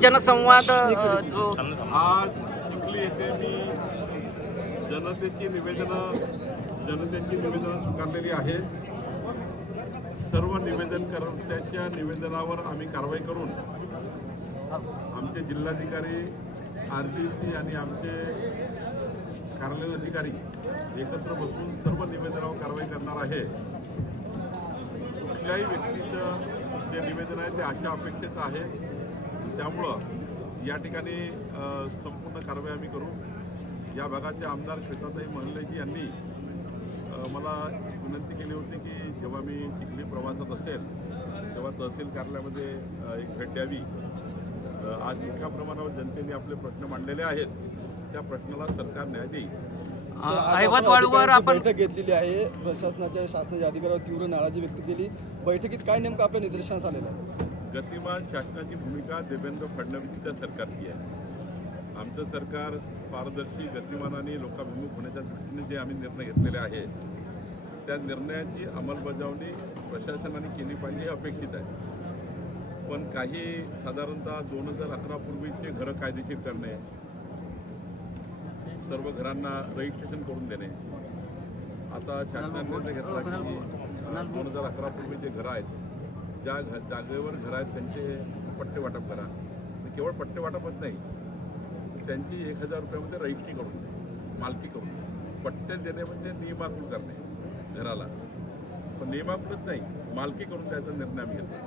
जनसंवाद जो आज चिखली येथे मी जनतेची निवेदनं स्वीकारलेली आहे. सर्व निवेदनकर्त्यांच्या निवेदनावर आम्ही कारवाई करून आमचे जिल्हाधिकारी RDC आणि आमचे कार्यालयीन अधिकारी एकत्र बसून सर्व निवेदनावर कारवाई करणार आहे. कुठल्याही व्यक्तीचं जे निवेदन आहे ते अशा अपेक्षेचं आहे. त्यामुळं या ठिकाणी संपूर्ण कारवाई आम्ही करू. या भागाचे आमदार श्वेताताई महल्लेजी यांनी मला विनंती केली होती की जेव्हा मी चिखली प्रवासात असेल तेव्हा तहसील कार्यालयामध्ये एक भेट द्यावी. आज मोठ्या प्रमाणावर जनतेने आपले प्रश्न मांडलेले आहेत. त्या प्रश्नाला सरकार न्याय देईल. ऐवतवाडीवर आपण बैठक घेतलेली आहे. प्रशासनाच्या शासनाच्या अधिकाऱ्यावर तीव्र नाराजी व्यक्त केली. बैठकीत काय नेमकं आपल्या निदर्शनास आलेलं आहे? गतिमान शासनाची भूमिका देवेंद्र फडणवीसच्या सरकारची आहे. आमचं सरकार पारदर्शी, गतिमान आणि लोकाभिमुख होण्याच्या दृष्टीने जे आम्ही निर्णय घेतलेले आहेत त्या निर्णयाची अंमलबजावणी प्रशासनाने केली पाहिजे हे अपेक्षित आहे. पण काही साधारणतः 2011 पूर्वीचे घरं कायदेशीर करणे, सर्व घरांना रजिस्ट्रेशन करून देणे. आता शासनाने निर्णय घेतला की 2011 पूर्वी जे घरं आहेत, ज्या जागेवर घरं आहेत त्यांचे पट्टे वाटप करा. केवळ पट्टे वाटपच नाही, त्यांची 1000 रुपयामध्ये रजिस्ट्री करून दे, मालकी करून दे. पट्टे देणे म्हणजे नियमाकृत करणे घराला, पण नियमाकृत नाही, मालकी करून द्यायचा निर्णय आम्ही घेतला.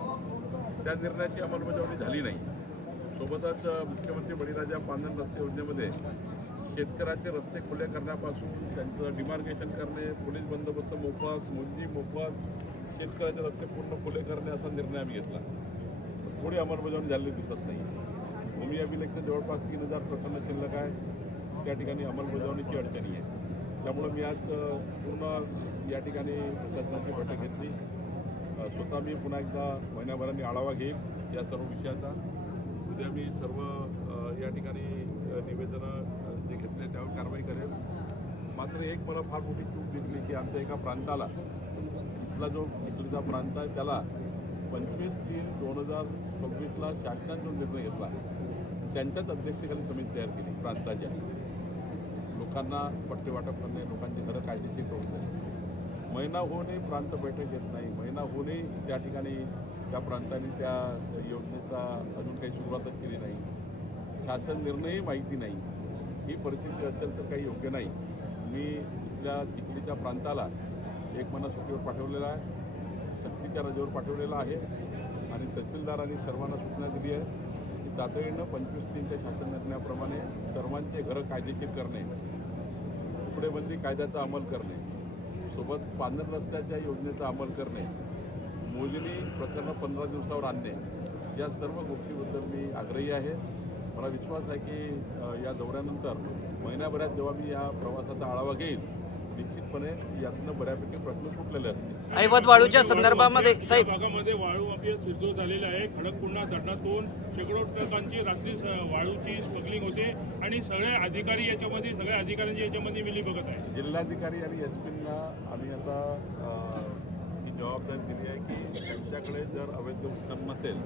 त्या निर्णयाची अंमलबजावणी झाली नाही. सोबतच मुख्यमंत्री बळीराजा पांधन रस्ते योजनेमध्ये शेतकऱ्याचे रस्ते खुले करण्यापासून त्यांचं डिमार्केशन करणे, पोलीस बंदोबस्त मोफत, मोजणी मोफत, शेतकऱ्याचे रस्ते पूर्ण खुले करणे असा निर्णय आम्ही घेतला. थोडी अंमलबजावणी झालेली दिसत नाही. भूमी अभिलेखनं जवळपास 3000 प्रकरणं शिल्लक आहे. त्या ठिकाणी अंमलबजावणीची अडचणी आहे. त्यामुळं मी आज पूर्ण या ठिकाणी प्रशासनाची बैठक घेतली. स्वतः मी पुन्हा एकदा महिन्याभराने आढावा घेईल या सर्व विषयाचा. उद्या मी सर्व या ठिकाणी निवेदनं जे घेतले त्यावर कारवाई करेल. मात्र एक मला फार मोठी चूक दिसली की आमच्या एका प्रांताला, इथला जो चिखलीचा प्रांत आहे त्याला 25/3/2026 शासनाने जो निर्णय घेतला त्यांच्याच अध्यक्षतेखाली समिती तयार केली. प्रांताच्या लोकांना पट्टे वाटप करणे, लोकांची घरं कायदेशीर करून देणे. महिना होऊनही प्रांत बैठक घेत नाही. महिना होऊनही त्या ठिकाणी त्या प्रांताने त्या योजनेचा अजून काही सुरुवातच केली नाही. शासन निर्णयही माहिती नाही. ही परिस्थिती असेल तर काही योग्य नाही. मी इथल्या चिखलीच्या प्रांताला एक महिना सुट्टीवर पाठवलेला आहे, सक्तीच्या रजेवर पाठवलेला आहे आणि तहसीलदारांनी सर्वांना सूचना दिली आहे की तातडीनं 25/3च्या शासन निर्णयाप्रमाणे सर्वांचे घरं कायदेशीर करणे, तुकडेबंदी कायद्याचा अंमल करणे, सोबत पांढर रस्त्याच्या योजनेचा अंमल करणे, मोजणी प्रकरणं 15 दिवसावर आणणे, या सर्व गोष्टीबद्दल मी आग्रही आहे. मला विश्वास आहे की या दौऱ्यानंतर महिन्याभरात जेव्हा मी या प्रवासाचा आढावा घेईल निश्चितपणे यातनं बऱ्यापैकी प्रश्न सुटलेले असतील. ऐवतवाडीच्या संदर्भामध्ये साहेब भागामध्ये वाळू माफिया सुरू झालेला आहे. खडकपूर्णा धरणातून शेकडो ट्रकांची रात्री वाळूची स्मगलिंग होते आणि सगळे अधिकारी याच्यामध्ये, सगळ्या अधिकाऱ्यांची याच्यामध्ये मिली बघत आहे. जिल्हाधिकारी आणि SPंना आम्ही आता ही जबाबदारी दिली आहे की त्यांच्याकडे जर अवैध उत्खनन नसेल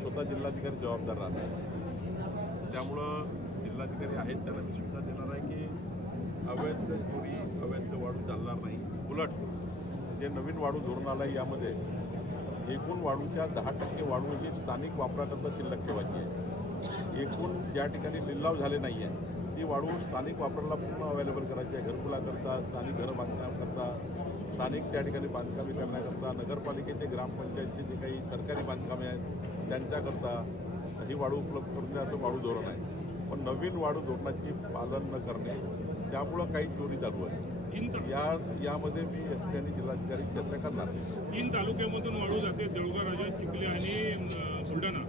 स्वतः जिल्हाधिकारी जबाबदार राहतात. त्यामुळं जिल्हाधिकारी आहेत त्यांना मी सूचना देणार आहे की अवैध चोरी, अवैध वाळू चालणार नाही. उलट जे नवीन वाळू धोरण आलं आहे यामध्ये एकूण वाळूच्या 10% वाळू ही स्थानिक वापराकरता शिल्लक ठेवायची आहे. एकूण ज्या ठिकाणी लिलाव झाले नाही आहे ती वाळू स्थानिक वापराला पूर्ण अवेलेबल करायची आहे. घरकुलाकरता, स्थानिक घरं बांधण्याकरता, स्थानिक त्या ठिकाणी बांधकामे करण्याकरता, नगरपालिकेचे, ग्रामपंचायतचे जे काही सरकारी बांधकामे आहेत त्यांच्याकरता ही वाळू उपलब्ध करून द्या असं वाळू धोरण आहे. पण नवीन वाळू धोरणाची पालन न करणे त्यामुळं काही चोरी चालू आहे. यामध्ये मी SP आणि जिल्हाधिकारी चर्चा करणार आहे. 3 तालुक्यामधून वाळू जाते, देऊळगाव, राजा, चिखली आणि बुलढाणा,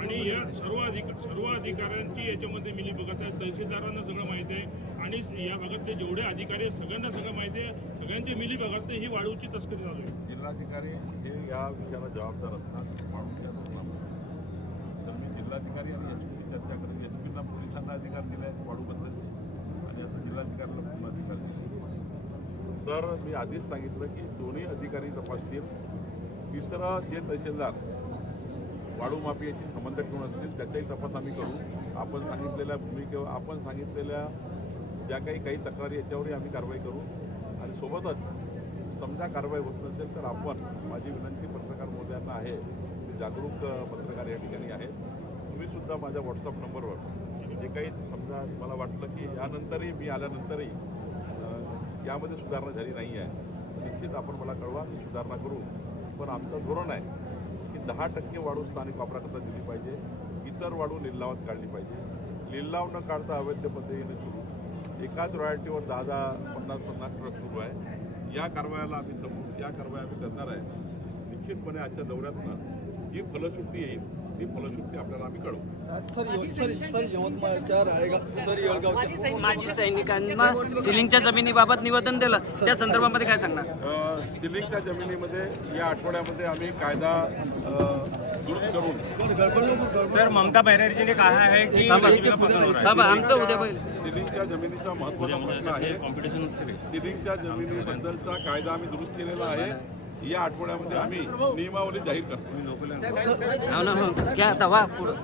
आणि या सर्व अधिकाऱ्यांची याच्यामध्ये मिली बघत आहे. तहसीलदारांना सगळं माहिती आहे आणि या भागातले जेवढे अधिकारी आहेत सगळ्यांना सगळं माहिती आहे. सगळ्यांचे मिली बघत ही वाळूची तस्करी चालू आहे. जिल्हाधिकारी हे या विषयाला जबाबदार असतात वाळूच्या धोरणामध्ये. तर मी जिल्हाधिकारी आणि SPची चर्चा करेन. SPंना पोलिसांना अधिकार दिले आहेत वाळूबद्दल आणि आता जिल्हाधिकाऱ्याला पूर्ण अधिकार दिले. तर मी आधीच सांगितलं की दोन्ही अधिकारी तपासतील. तिसरं जे तहसीलदार वाळू माफियाशी संबंध ठेवून असतील त्याचाही तपास आम्ही करू. आपण सांगितलेल्या भूमिकेवर आपण सांगितलेल्या ज्या काही तक्रारी याच्यावरही आम्ही कारवाई करू. आणि सोबतच समजा कारवाई होत नसेल तर आपण माझी विनंती पत्रकार महोदयांना आहे ते जागरूक पत्रकार या ठिकाणी आहेत. तुम्हीसुद्धा माझ्या व्हॉट्सअप नंबरवर जे काही समजा मला वाटलं की यानंतरही मी आल्यानंतरही यामध्ये सुधारणा झाली नाही आहे निश्चित आपण मला कळवा, मी सुधारणा करू. पण आमचं धोरण आहे की 10% वाढू स्थानिक वापराकरता दिली पाहिजे. इतर वाढू लिलावात काढली पाहिजे. लिलाव न काढता अवैध पद्धतीने सुरू एकाच रॉयल्टीवर 10-50 ट्रक सुरू आहे. या कारवायाला आम्ही समजू, या कारवाया आम्ही करणार आहे. निश्चितपणे आजच्या दौऱ्यातनं जी फलश्रुती येईल ती फलश्रुती आपल्याला आम्ही कळवू. सर यवतमाळच्या येळगावच्या माजी सैनिकांना सिलिंगच्या जमिनीबाबत निवेदन दिलं, त्या संदर्भामध्ये काय सांगणार? सिलिंगच्या जमिनीमध्ये या आठवड्यामध्ये आम्ही कायदा दुरुस्त करून सर ममता बनर्जी ने कहा है कि थांबा, आमचं उद्या पहिले सिलिंगच्या जमिनीचा महत्त्वाचा प्रश्न आहे. सिलिंगच्या जमिनीबद्दलचा कायदा आम्ही दुरुस्त केलेला आहे. या आठवड्यामध्ये आम्ही नियमावली जाहीर करतो. हो ना, हो घ्या आता वा पुढं.